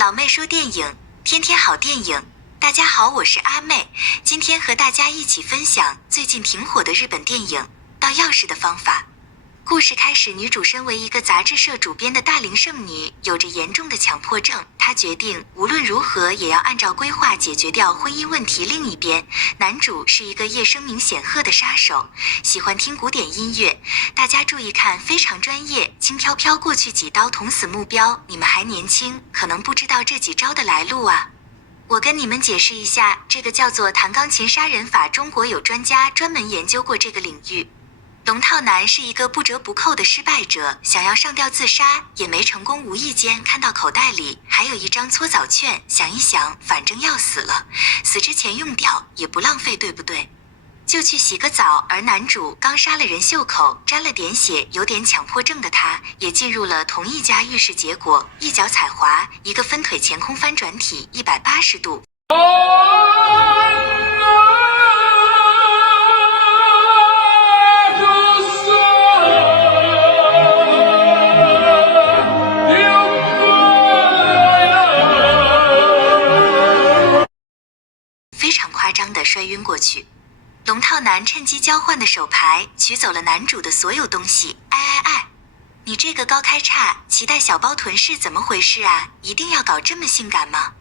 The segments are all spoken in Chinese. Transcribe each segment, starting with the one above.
老妹说电影，天天好电影。大家好，我是阿妹，今天和大家一起分享最近挺火的日本电影《盗钥匙的方法》。故事开始，女主身为一个杂志社主编的大龄剩女，有着严重的强迫症。她决定无论如何也要按照规划解决掉婚姻问题。另一边，男主是一个夜声名显赫的杀手，喜欢听古典音乐。大家注意看，非常专业，轻飘飘过去几刀捅死目标。你们还年轻，可能不知道这几招的来路啊。我跟你们解释一下，这个叫做弹钢琴杀人法，中国有专家专门研究过这个领域。龙套男是一个不折不扣的失败者，想要上吊自杀也没成功，无意间看到口袋里还有一张搓澡券，想一想，反正要死了，死之前用掉也不浪费，对不对？就去洗个澡。而男主刚杀了人，袖口沾了点血，有点强迫症的他也进入了同一家浴室，结果一脚踩滑，一个分腿前空翻转体180度。非常夸张地摔晕过去。龙套男趁机交换的手牌，取走了男主的所有东西。你这个高开叉脐带小包臀是怎么回事啊？一定要搞这么性感吗？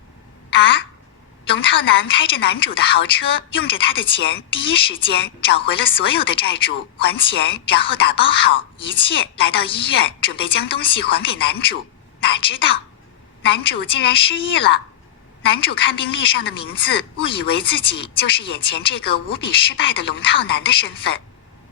啊！龙套男开着男主的豪车，用着他的钱，第一时间找回了所有的债主，还钱，然后打包好一切，来到医院，准备将东西还给男主。哪知道，男主竟然失忆了。男主看病历上的名字，误以为自己就是眼前这个无比失败的龙套男的身份。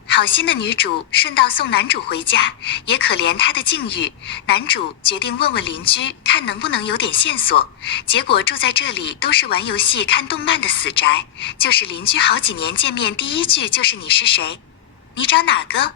好心的女主顺道送男主回家，也可怜他的境遇。男主决定问问邻居，看能不能有点线索。结果住在这里都是玩游戏看动漫的死宅，就是邻居好几年见面第一句就是你是谁？你找哪个？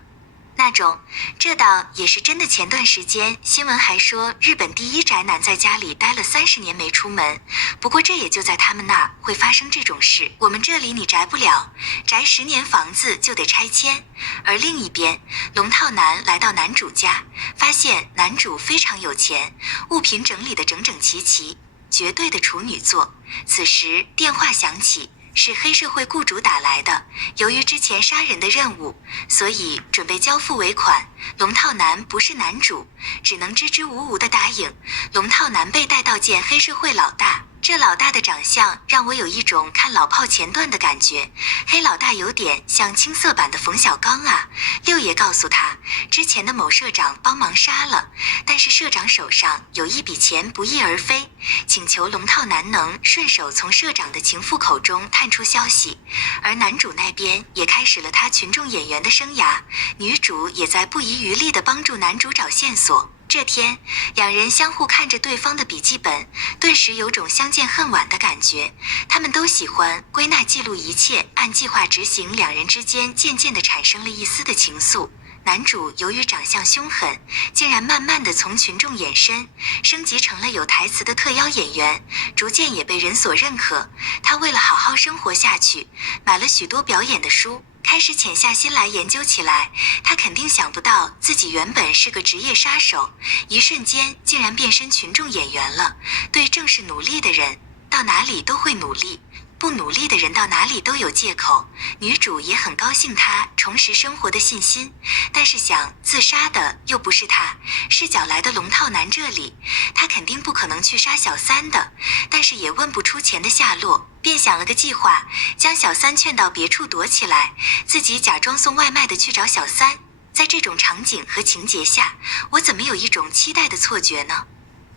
那种，这倒也是真的。前段时间新闻还说日本第一宅男在家里待了30年没出门，不过这也就在他们那儿会发生这种事，我们这里你宅不了，宅10年房子就得拆迁。而另一边，龙套男来到男主家，发现男主非常有钱，物品整理得整整齐齐，绝对的处女座。此时电话响起，是黑社会雇主打来的，由于之前杀人的任务，所以准备交付尾款。龙套男不是男主，只能支支吾吾地答应。龙套男被带到见黑社会老大，这老大的长相让我有一种看老炮前段的感觉，黑老大有点像青涩版的冯小刚啊。六爷告诉他，之前的某社长帮忙杀了，但是社长手上有一笔钱不翼而飞，请求龙套男能顺手从社长的情妇口中探出消息。而男主那边也开始了他群众演员的生涯，女主也在不遗余力地帮助男主找线索。这天，两人相互看着对方的笔记本，顿时有种相见恨晚的感觉。他们都喜欢归纳记录一切，按计划执行，两人之间渐渐地产生了一丝的情愫。男主由于长相凶狠，竟然慢慢地从群众衍生，升级成了有台词的特邀演员，逐渐也被人所认可。他为了好好生活下去，买了许多表演的书，开始潜下心来研究起来。他肯定想不到自己原本是个职业杀手，一瞬间竟然变身群众演员了。对正是努力的人，到哪里都会努力，不努力的人到哪里都有借口。女主也很高兴他重拾生活的信心，但是想自杀的又不是他，视角来的龙套男这里，他肯定不可能去杀小三的，但是也问不出钱的下落，便想了个计划，将小三劝到别处躲起来，自己假装送外卖的去找小三。在这种场景和情节下，我怎么有一种期待的错觉呢？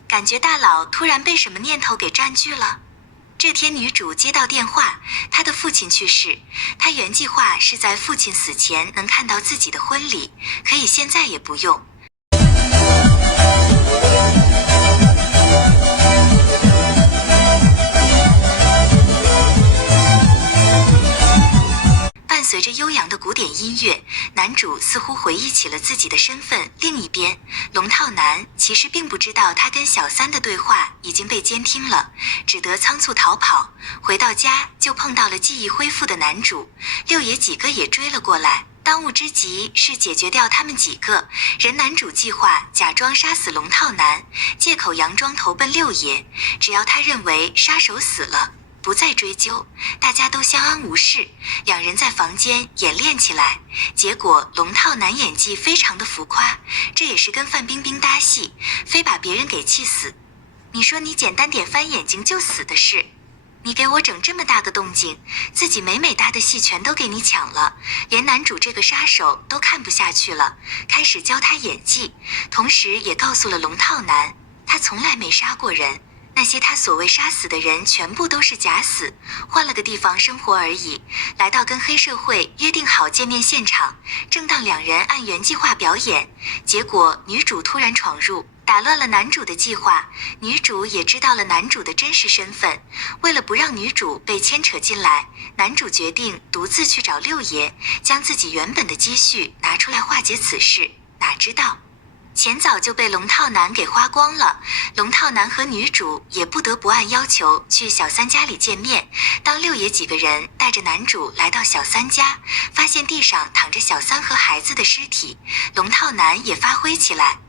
感觉大佬突然被什么念头给占据了。这天女主接到电话，她的父亲去世，她原计划是在父亲死前能看到自己的婚礼，可以现在也不用。伴随着悠扬的古典音乐，男主似乎回忆起了自己的身份。另一边，龙套男其实并不知道他跟小三的对话已经被监听了，只得仓促逃跑。回到家就碰到了记忆恢复的男主，六爷几个也追了过来。当务之急是解决掉他们几个人。男主计划假装杀死龙套男，借口佯装投奔六爷，只要他认为杀手死了，不再追究，大家都相安无事。两人在房间演练起来，结果龙套男演技非常的浮夸，这也是跟范冰冰搭戏，非把别人给气死。你说你简单点翻眼睛就死的事，你给我整这么大个动静，自己美美哒的戏全都给你抢了，连男主这个杀手都看不下去了，开始教他演技，同时也告诉了龙套男，他从来没杀过人，那些他所谓杀死的人全部都是假死，换了个地方生活而已。来到跟黑社会约定好见面现场，正当两人按原计划表演，结果女主突然闯入，打乱了男主的计划。女主也知道了男主的真实身份，为了不让女主被牵扯进来，男主决定独自去找六爷，将自己原本的积蓄拿出来化解此事。哪知道钱早就被龙套男给花光了，龙套男和女主也不得不按要求去小三家里见面。当六爷几个人带着男主来到小三家，发现地上躺着小三和孩子的尸体，龙套男也发挥起来。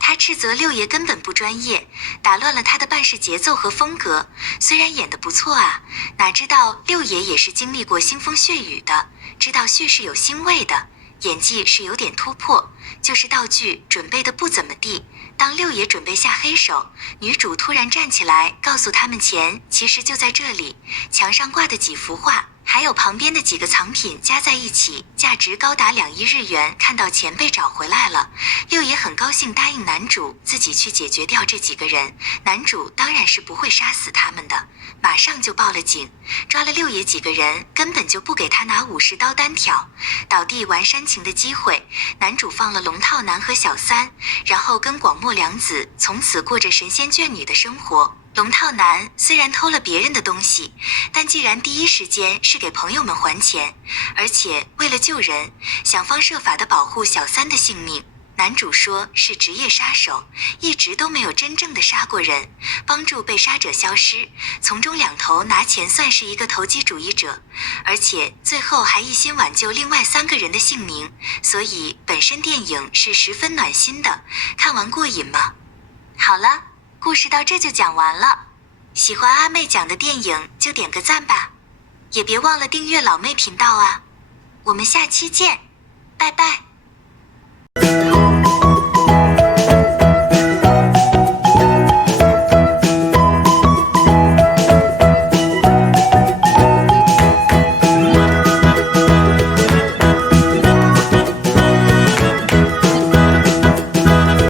他斥责六爷根本不专业，打乱了他的办事节奏和风格。虽然演得不错啊，哪知道六爷也是经历过腥风血雨的，知道血是有腥味的，演技是有点突破，就是道具准备的不怎么地。当六爷准备下黑手，女主突然站起来告诉他们钱其实就在这里，墙上挂的几幅画还有旁边的几个藏品加在一起，价值高达2亿日元。看到钱被找回来了，六爷很高兴，答应男主自己去解决掉这几个人。男主当然是不会杀死他们的，马上就报了警，抓了六爷几个人，根本就不给他拿武士刀单挑，倒地玩煽情的机会。男主放了龙套男和小三，然后跟广末凉子从此过着神仙眷侣的生活。龙套男虽然偷了别人的东西，但既然第一时间是给朋友们还钱，而且为了救人，想方设法地保护小三的性命。男主说是职业杀手，一直都没有真正的杀过人，帮助被杀者消失，从中两头拿钱，算是一个投机主义者，而且最后还一心挽救另外3个人的性命，所以本身电影是十分暖心的。看完过瘾吗？好了，故事到这就讲完了，喜欢阿妹讲的电影就点个赞吧，也别忘了订阅老妹频道啊，我们下期见，拜拜。